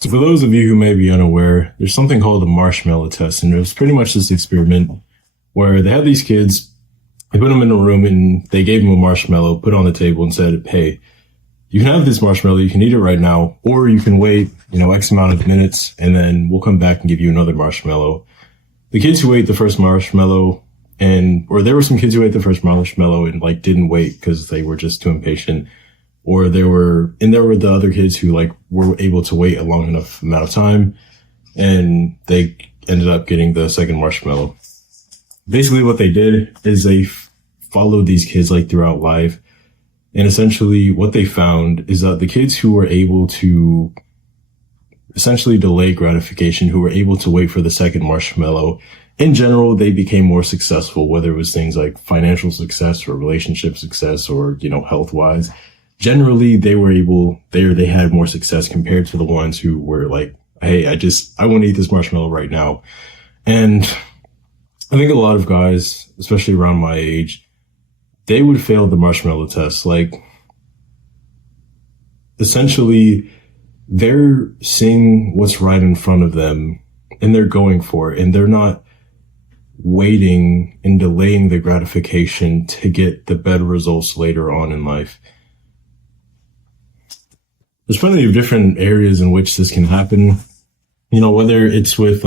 So for those of you who may be unaware, there's something called the marshmallow test, and it was pretty much this experiment where they had these kids, they put them in a room and they gave them a marshmallow, put it on the table and said, hey, you can have this marshmallow, you can eat it right now, or you can wait, X amount of minutes and then we'll come back and give you another marshmallow. The kids who ate the first marshmallow or there were some kids who ate the first marshmallow and didn't wait because they were just too impatient. Or there were the other kids who were able to wait a long enough amount of time and they ended up getting the second marshmallow. Basically what they did is they followed these kids throughout life. And essentially what they found is that the kids who were able to essentially delay gratification, who were able to wait for the second marshmallow, in general, they became more successful, whether it was things like financial success or relationship success or, health wise. Generally, they had more success compared to the ones who were hey, I want to eat this marshmallow right now. And I think a lot of guys, especially around my age, they would fail the marshmallow test. Essentially, they're seeing what's right in front of them and they're going for it, and they're not waiting and delaying the gratification to get the better results later on in life. There's plenty of different areas in which this can happen. Whether it's with,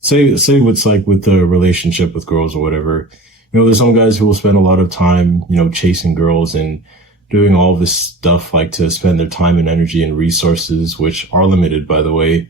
say what's with the relationship with girls or whatever. There's some guys who will spend a lot of time, chasing girls and doing all this stuff, to spend their time and energy and resources, which are limited, by the way,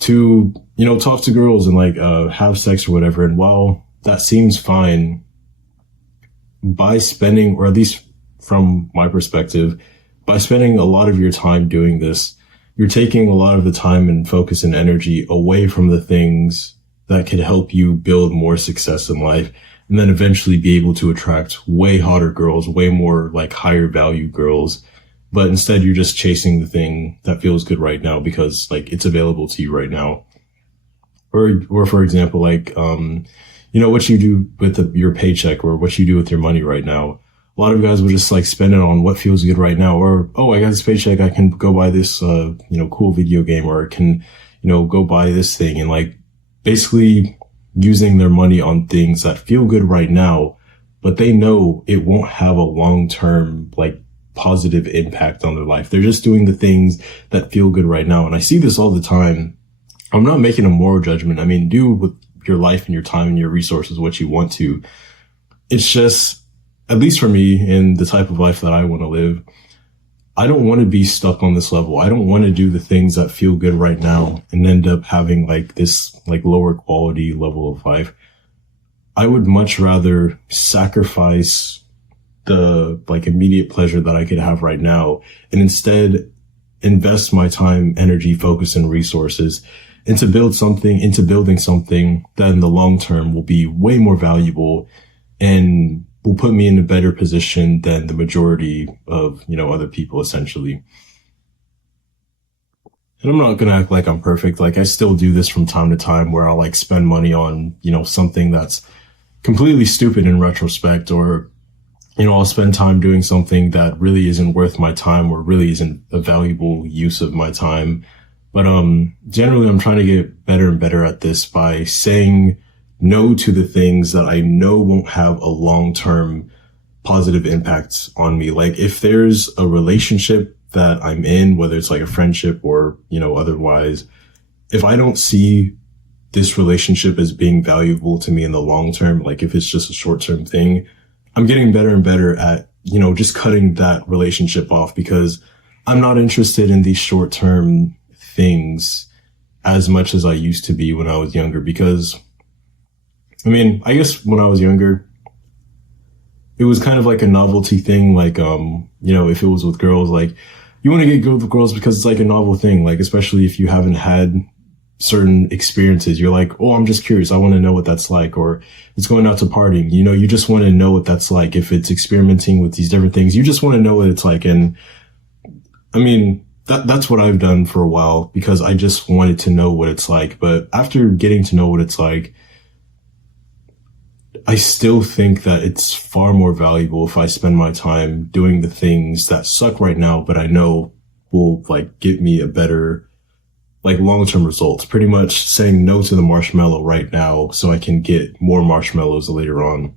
to, talk to girls and have sex or whatever. And while that seems fine, by spending, or at least from my perspective, by spending a lot of your time doing this, you're taking a lot of the time and focus and energy away from the things that could help you build more success in life and then eventually be able to attract way hotter girls, way more higher value girls. But instead you're just chasing the thing that feels good right now because it's available to you right now. Or for example, what you do with your paycheck or what you do with your money right now. A lot of guys will just spend it on what feels good right now. Or, oh, I got this paycheck. I can go buy this, cool video game, or I can, go buy this thing, and basically using their money on things that feel good right now, but they know it won't have a long-term, positive impact on their life. They're just doing the things that feel good right now. And I see this all the time. I'm not making a moral judgment. I mean, do with your life and your time and your resources what you want to. It's just, at least for me and the type of life that I want to live, I don't want to be stuck on this level. I don't want to do the things that feel good right now and end up having this lower quality level of life. I would much rather sacrifice the immediate pleasure that I could have right now and instead invest my time, energy, focus, and resources into building something that in the long term will be way more valuable and will put me in a better position than the majority of, other people, essentially. And I'm not going to act like I'm perfect. I still do this from time to time where I'll spend money on, something that's completely stupid in retrospect, or, I'll spend time doing something that really isn't worth my time or really isn't a valuable use of my time. But, generally I'm trying to get better and better at this by saying no to the things that I know won't have a long-term positive impact on me. If there's a relationship that I'm in, whether it's a friendship or, otherwise, if I don't see this relationship as being valuable to me in the long term, if it's just a short-term thing, I'm getting better and better at, just cutting that relationship off because I'm not interested in these short-term things as much as I used to be when I was younger. Because I guess when I was younger, it was kind of a novelty thing. If it was with girls, you want to get good with girls because it's a novel thing. Especially if you haven't had certain experiences, you're oh, I'm just curious. I want to know what that's like. Or it's going out to partying. You just want to know what that's like. If it's experimenting with these different things, you just want to know what it's like. And that's what I've done for a while because I just wanted to know what it's like. But after getting to know what it's like, I still think that it's far more valuable if I spend my time doing the things that suck right now, but I know will like get me a better, like long-term results. Pretty much saying no to the marshmallow right now so I can get more marshmallows later on.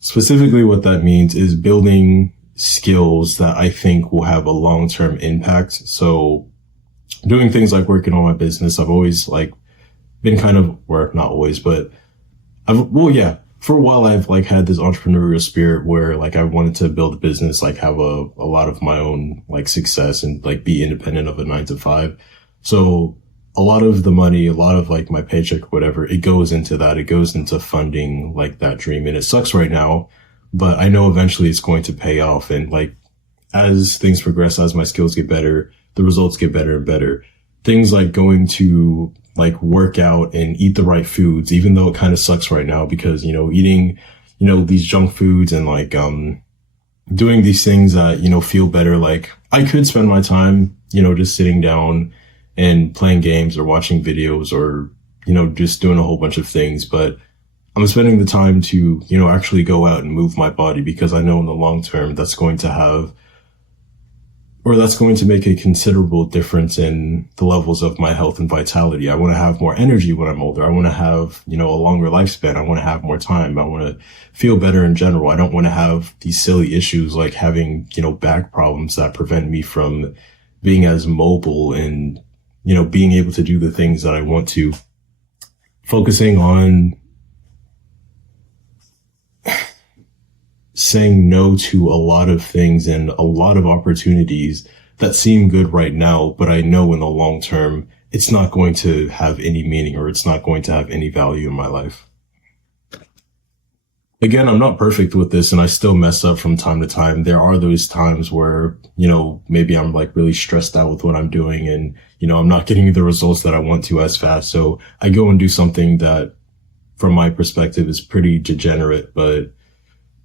Specifically, what that means is building skills that I think will have a long-term impact. So doing things like working on my business, I've always like been kind of, or not always, but for a while I've like had this entrepreneurial spirit where like I wanted to build a business, like have a lot of my own like success and like be independent of a 9 to 5. So a lot of the money, a lot of like my paycheck, or whatever, it goes into that. It goes into funding like that dream. And it sucks right now, but I know eventually it's going to pay off. And like as things progress, as my skills get better, the results get better and better. Things like going to like work out and eat the right foods, even though it kind of sucks right now because, you know, eating, you know, these junk foods and like, doing these things that, you know, feel better. Like I could spend my time, you know, just sitting down and playing games or watching videos or, you know, just doing a whole bunch of things. But I'm spending the time to, you know, actually go out and move my body because I know in the long term that's going to make a considerable difference in the levels of my health and vitality. I want to have more energy when I'm older. I want to have, you know, a longer lifespan. I want to have more time. I want to feel better in general. I don't want to have these silly issues like having, you know, back problems that prevent me from being as mobile and, you know, being able to do the things that I want to. Focusing on saying no to a lot of things and a lot of opportunities that seem good right now, but I know in the long term, it's not going to have any meaning or it's not going to have any value in my life. Again, I'm not perfect with this and I still mess up from time to time. There are those times where, you know, maybe I'm like really stressed out with what I'm doing and, you know, I'm not getting the results that I want to as fast. So I go and do something that from my perspective is pretty degenerate, but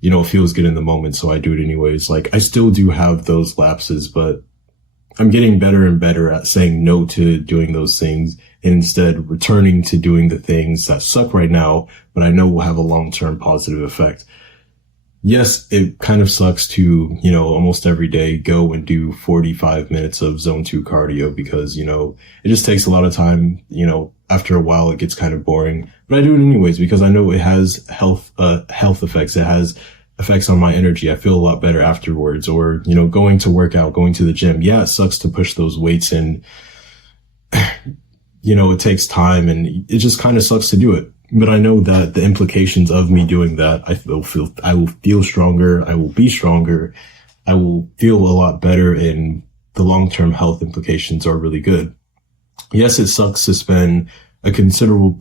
you know, it feels good in the moment. So I do it anyways. Like I still do have those lapses, but I'm getting better and better at saying no to doing those things and instead returning to doing the things that suck right now, but I know will have a long-term positive effect. Yes, it kind of sucks to, you know, almost every day go and do 45 minutes of zone 2 cardio because, you know, it just takes a lot of time. You know, after a while it gets kind of boring, but I do it anyways because I know it has health effects. It has effects on my energy. I feel a lot better afterwards. Or, you know, going to work out, going to the gym. Yeah, it sucks to push those weights and, you know, it takes time and it just kind of sucks to do it. But I know that the implications of me doing that, I will feel stronger. I will be stronger. I will feel a lot better and the long-term health implications are really good. Yes, it sucks to spend a considerable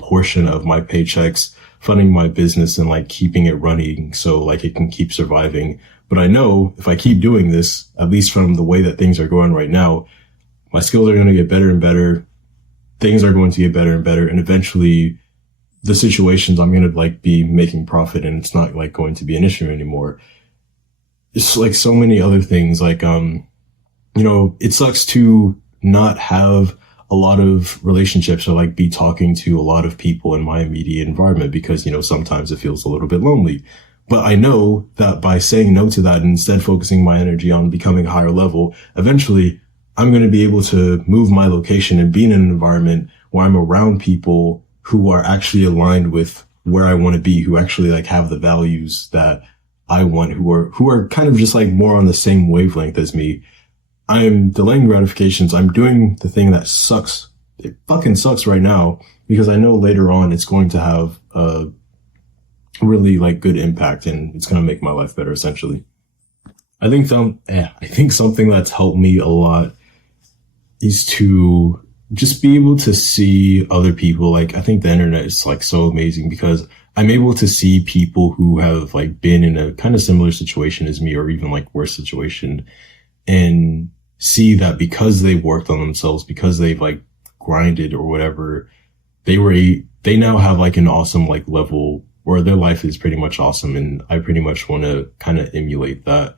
portion of my paychecks funding my business and like keeping it running so like it can keep surviving. But I know if I keep doing this, at least from the way that things are going right now, my skills are going to get better and better. Things are going to get better and better. And eventually the situations I'm going to like be making profit and it's not like going to be an issue anymore. It's like so many other things like, you know, it sucks to not have a lot of relationships or like be talking to a lot of people in my immediate environment because, you know, sometimes it feels a little bit lonely. But I know that by saying no to that and instead focusing my energy on becoming higher level, eventually I'm going to be able to move my location and be in an environment where I'm around people who are actually aligned with where I want to be, who actually like have the values that I want, who are kind of just like more on the same wavelength as me. I'm delaying gratifications. I'm doing the thing that sucks. It fucking sucks right now because I know later on it's going to have a really like good impact and it's going to make my life better essentially. I think something that's helped me a lot is to just be able to see other people. Like, I think the internet is like so amazing because I'm able to see people who have like been in a kind of similar situation as me or even like worse situation and see that because they worked on themselves, because they've like grinded or whatever, they now have like an awesome like level where their life is pretty much awesome. And I pretty much want to kind of emulate that.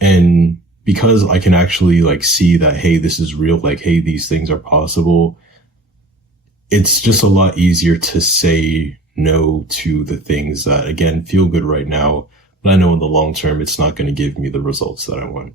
And because I can actually like see that, hey, this is real, like, hey, these things are possible, it's just a lot easier to say no to the things that, again, feel good right now, but I know in the long term, it's not going to give me the results that I want.